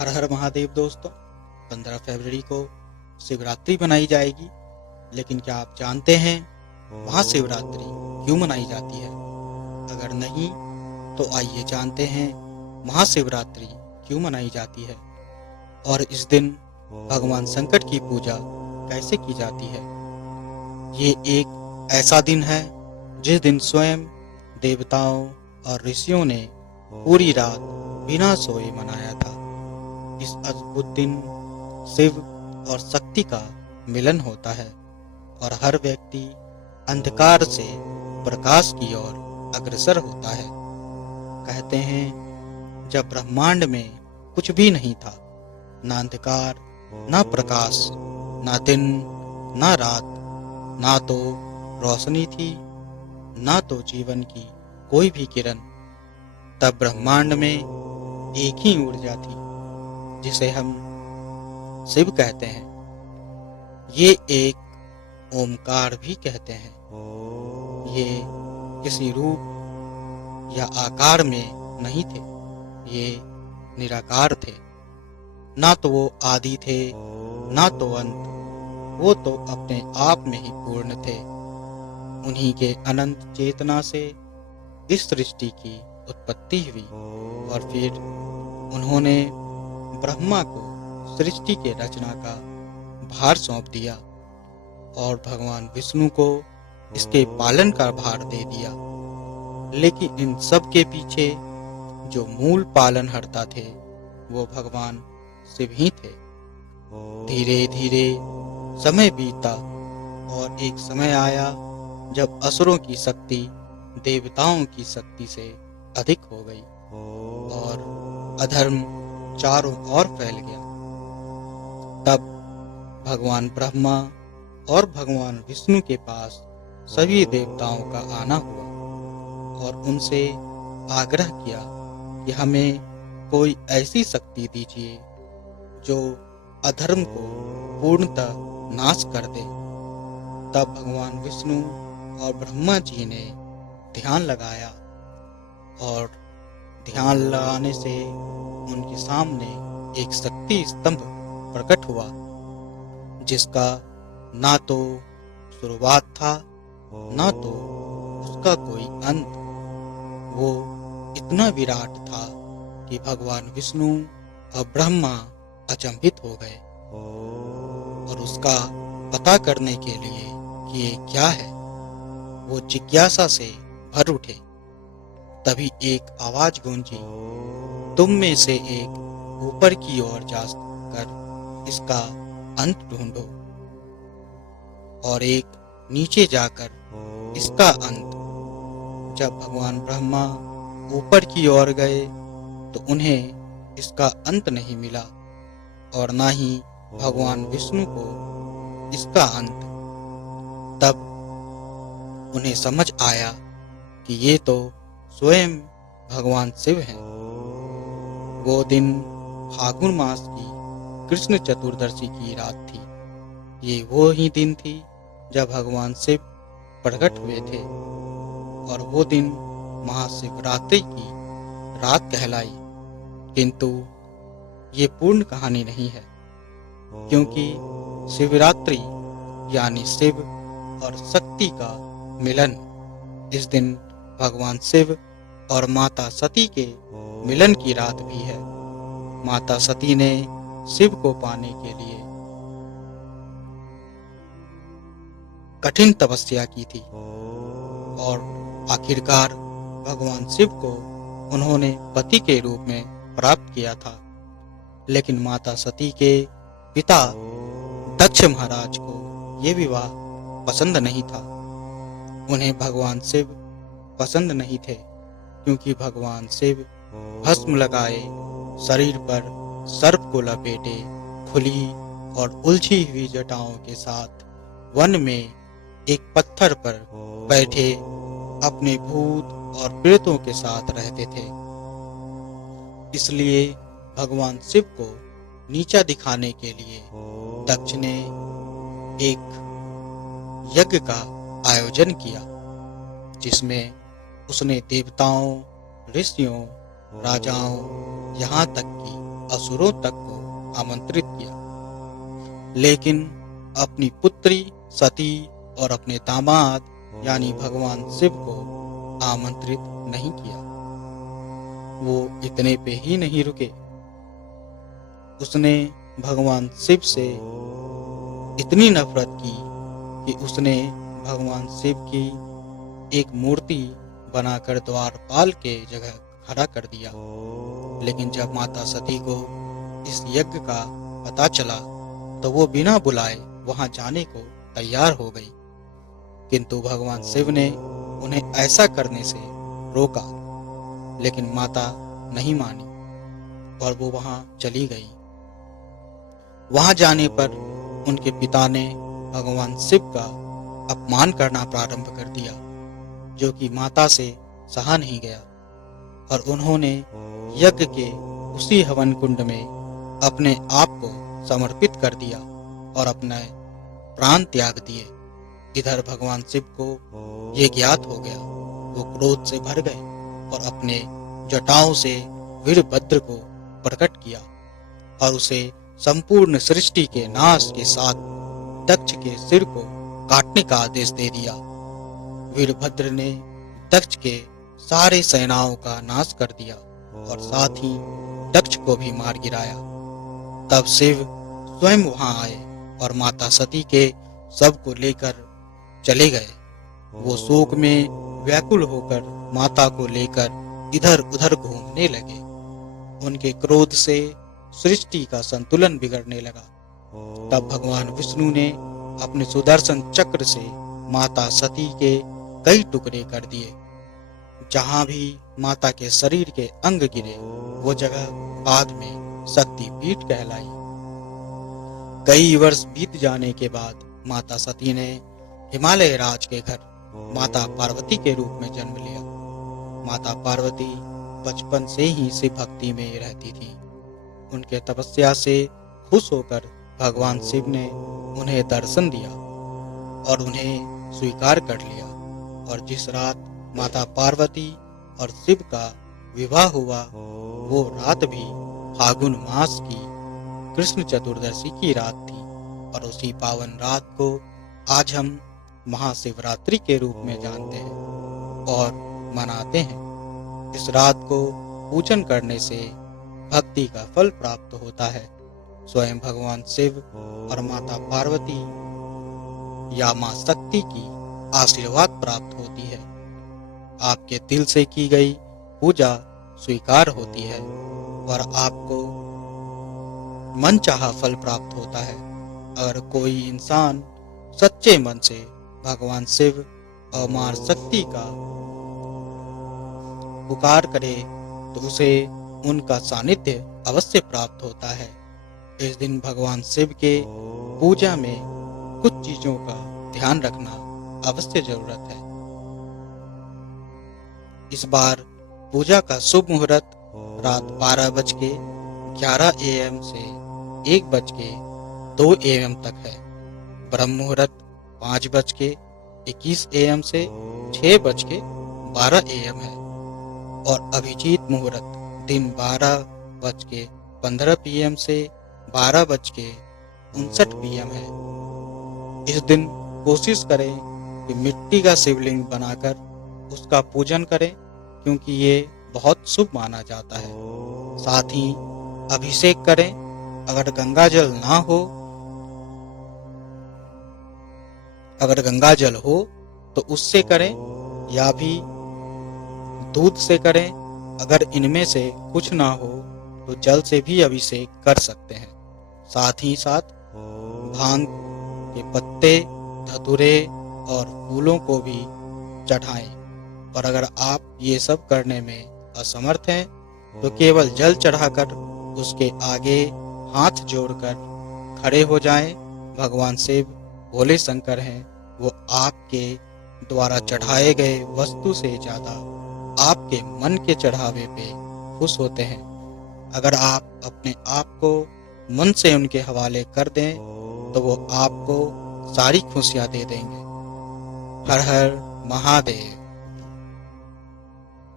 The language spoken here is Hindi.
हर हर महादेव दोस्तों। 15 फरवरी को शिवरात्रि मनाई जाएगी, लेकिन क्या आप जानते हैं महाशिवरात्रि क्यों मनाई जाती है? अगर नहीं तो आइए जानते हैं महाशिवरात्रि क्यों मनाई जाती है और इस दिन भगवान शंकर की पूजा कैसे की जाती है। ये एक ऐसा दिन है जिस दिन स्वयं देवताओं और ऋषियों ने पूरी रात बिना सोए मनाया था। इस अद्भुत दिन शिव और शक्ति का मिलन होता है और हर व्यक्ति अंधकार से प्रकाश की ओर अग्रसर होता है। कहते हैं जब ब्रह्मांड में कुछ भी नहीं था, ना अंधकार, ना प्रकाश, ना दिन, ना रात, ना तो रोशनी थी, ना तो जीवन की कोई भी किरण, तब ब्रह्मांड में एक ही ऊर्जा थी जिसे हम शिव कहते हैं। ये एक ओमकार भी कहते हैं। ये किसी रूप या आकार में नहीं थे, ये निराकार थे। ना तो वो आदि थे, ना तो अंत, वो तो अपने आप में ही पूर्ण थे। उन्हीं के अनंत चेतना से इस सृष्टि की उत्पत्ति हुई और फिर उन्होंने ब्रह्मा को सृष्टि के रचना का भार सौंप दिया और भगवान विष्णु को इसके पालन का भार दे दिया। लेकिन इन सब के पीछे जो मूल पालनहर्ता थे वो भगवान शिव ही थे। धीरे धीरे समय बीता और एक समय आया जब असुरों की शक्ति देवताओं की शक्ति से अधिक हो गई और अधर्म चारों ओर फैल गया। तब भगवान ब्रह्मा और भगवान विष्णु के पास सभी देवताओं का आना हुआ और उनसे आग्रह किया कि हमें कोई ऐसी शक्ति दीजिए जो अधर्म को पूर्णतः नाश कर दे। तब भगवान विष्णु और ब्रह्मा जी ने ध्यान लगाया और ध्यान लगाने से उनके सामने एक शक्ति स्तंभ प्रकट हुआ जिसका ना तो शुरुआत था, ना तो उसका कोई अंत। वो इतना विराट था कि भगवान विष्णु और ब्रह्मा अचंभित हो गए और उसका पता करने के लिए कि ये क्या है वो जिज्ञासा से भर उठे। तभी एक आवाज गूंजी, तुम में से एक ऊपर की ओर जाकर इसका अंत ढूंढो और एक नीचे जाकर इसका अंत। जब भगवान ब्रह्मा ऊपर की ओर गए तो उन्हें इसका अंत नहीं मिला और ना ही भगवान विष्णु को इसका अंत। तब उन्हें समझ आया कि ये तो स्वयं भगवान शिव हैं। वो दिन फागुन मास की कृष्ण चतुर्दशी की रात थी। ये वो ही दिन थी जब भगवान शिव प्रकट हुए थे और वो दिन महाशिवरात्रि की रात कहलाई। किंतु ये पूर्ण कहानी नहीं है, क्योंकि शिवरात्रि यानी शिव और शक्ति का मिलन। इस दिन भगवान शिव और माता सती के मिलन की रात भी है। माता सती ने शिव को पाने के लिए कठिन तपस्या की थी और आखिरकार भगवान शिव को उन्होंने पति के रूप में प्राप्त किया था। लेकिन माता सती के पिता दक्ष महाराज को ये विवाह पसंद नहीं था। उन्हें भगवान शिव पसंद नहीं थे, क्योंकि भगवान शिव भस्म लगाए शरीर पर सर्प को लपेटे खुली और उलझी हुई जटाओं के साथ वन में एक पत्थर पर बैठे अपने भूत और प्रेतों के साथ रहते थे। इसलिए भगवान शिव को नीचा दिखाने के लिए दक्ष ने एक यज्ञ का आयोजन किया, जिसमें उसने देवताओं, ऋषियों, राजाओं, यहाँ तक कि असुरों तक को आमंत्रित किया, लेकिन अपनी पुत्री सती और अपने दामाद यानी भगवान शिव को आमंत्रित नहीं किया। वो इतने पे ही नहीं रुके, उसने भगवान शिव से इतनी नफरत की कि उसने भगवान शिव की एक मूर्ति बनाकर द्वारपाल के जगह खड़ा कर दिया। लेकिन जब माता सती को इस यज्ञ का पता चला तो वो बिना बुलाए वहां जाने को तैयार हो गई, किंतु भगवान शिव ने उन्हें ऐसा करने से रोका, लेकिन माता नहीं मानी और वो वहां चली गई। वहां जाने पर उनके पिता ने भगवान शिव का अपमान करना प्रारंभ कर दिया, जो कि माता से सहा नहीं गया, और उन्होंने यज्ञ के उसी हवन कुंड में अपने आप को समर्पित कर दिया और अपने प्राण त्याग दिए। इधर भगवान शिव को ये ज्ञात हो गया, वो क्रोध से भर गए और अपने जटाओं से वीरभद्र को प्रकट किया और उसे संपूर्ण सृष्टि के नाश के साथ दक्ष के सिर को काटने का आदेश दे दिया। वीरभद्र ने दक्ष के सारे सेनाओं का नाश कर दिया और साथ ही दक्ष को भी मार गिराया। तब शिव स्वयं वहां आए और माता सती के शव को लेकर चले गए। वो शोक में व्याकुल होकर माता को लेकर इधर उधर घूमने लगे। उनके क्रोध से सृष्टि का संतुलन बिगड़ने लगा। तब भगवान विष्णु ने अपने सुदर्शन चक्र से माता सती के कई टुकड़े कर दिए। जहां भी माता के शरीर के अंग गिरे वो जगह बाद में शक्ति पीठ कहलाई। कई वर्ष बीत जाने के बाद माता सती ने हिमालय राज के घर माता पार्वती के रूप में जन्म लिया। माता पार्वती बचपन से ही शिव भक्ति में रहती थी। उनके तपस्या से खुश होकर भगवान शिव ने उन्हें दर्शन दिया और उन्हें स्वीकार कर लिया। और जिस रात माता पार्वती और शिव का विवाह हुआ वो रात भी फागुन मास की कृष्ण चतुर्दशी की रात थी। और उसी पावन रात को आज हम महाशिवरात्रि के रूप में जानते हैं और मनाते हैं। इस रात को पूजन करने से भक्ति का फल प्राप्त होता है। स्वयं भगवान शिव और माता पार्वती या मां शक्ति की आशीर्वाद प्राप्त होती है। आपके दिल से की गई पूजा स्वीकार होती है और आपको मनचाहा फल प्राप्त होता है। अगर कोई इंसान सच्चे मन से भगवान शिव और मां शक्ति का पुकार करे तो उसे उनका सानिध्य अवश्य प्राप्त होता है। इस दिन भगवान शिव के पूजा में कुछ चीजों का ध्यान रखना अवश्य जरूरत है। इस बार पूजा का शुभ मुहूर्त रात 12:11 AM से 1:02 AM तक है। ब्रह्म मुहूर्त 5:21 AM से 6:12 AM है और अभिजीत मुहूर्त दिन 12:15 PM से 12:59 PM है। इस दिन कोशिश करें कि मिट्टी का शिवलिंग बनाकर उसका पूजन करें, क्योंकि ये बहुत शुभ माना जाता है। साथ ही अभिषेक करें। अगर गंगा जल हो तो उससे करें या भी दूध से करें। अगर इनमें से कुछ ना हो तो जल से भी अभिषेक कर सकते हैं। साथ ही साथ भांग के पत्ते, धतूरे और फूलों को भी चढ़ाएं। और अगर आप ये सब करने में असमर्थ हैं तो केवल जल चढ़ाकर उसके आगे हाथ जोड़कर खड़े हो जाएं। भगवान शिव भोले शंकर हैं, वो आपके द्वारा चढ़ाए गए वस्तु से ज्यादा आपके मन के चढ़ावे पे खुश होते हैं। अगर आप अपने आप को मन से उनके हवाले कर दें तो वो आपको सारी खुशियां दे देंगे। हर हर महादेव।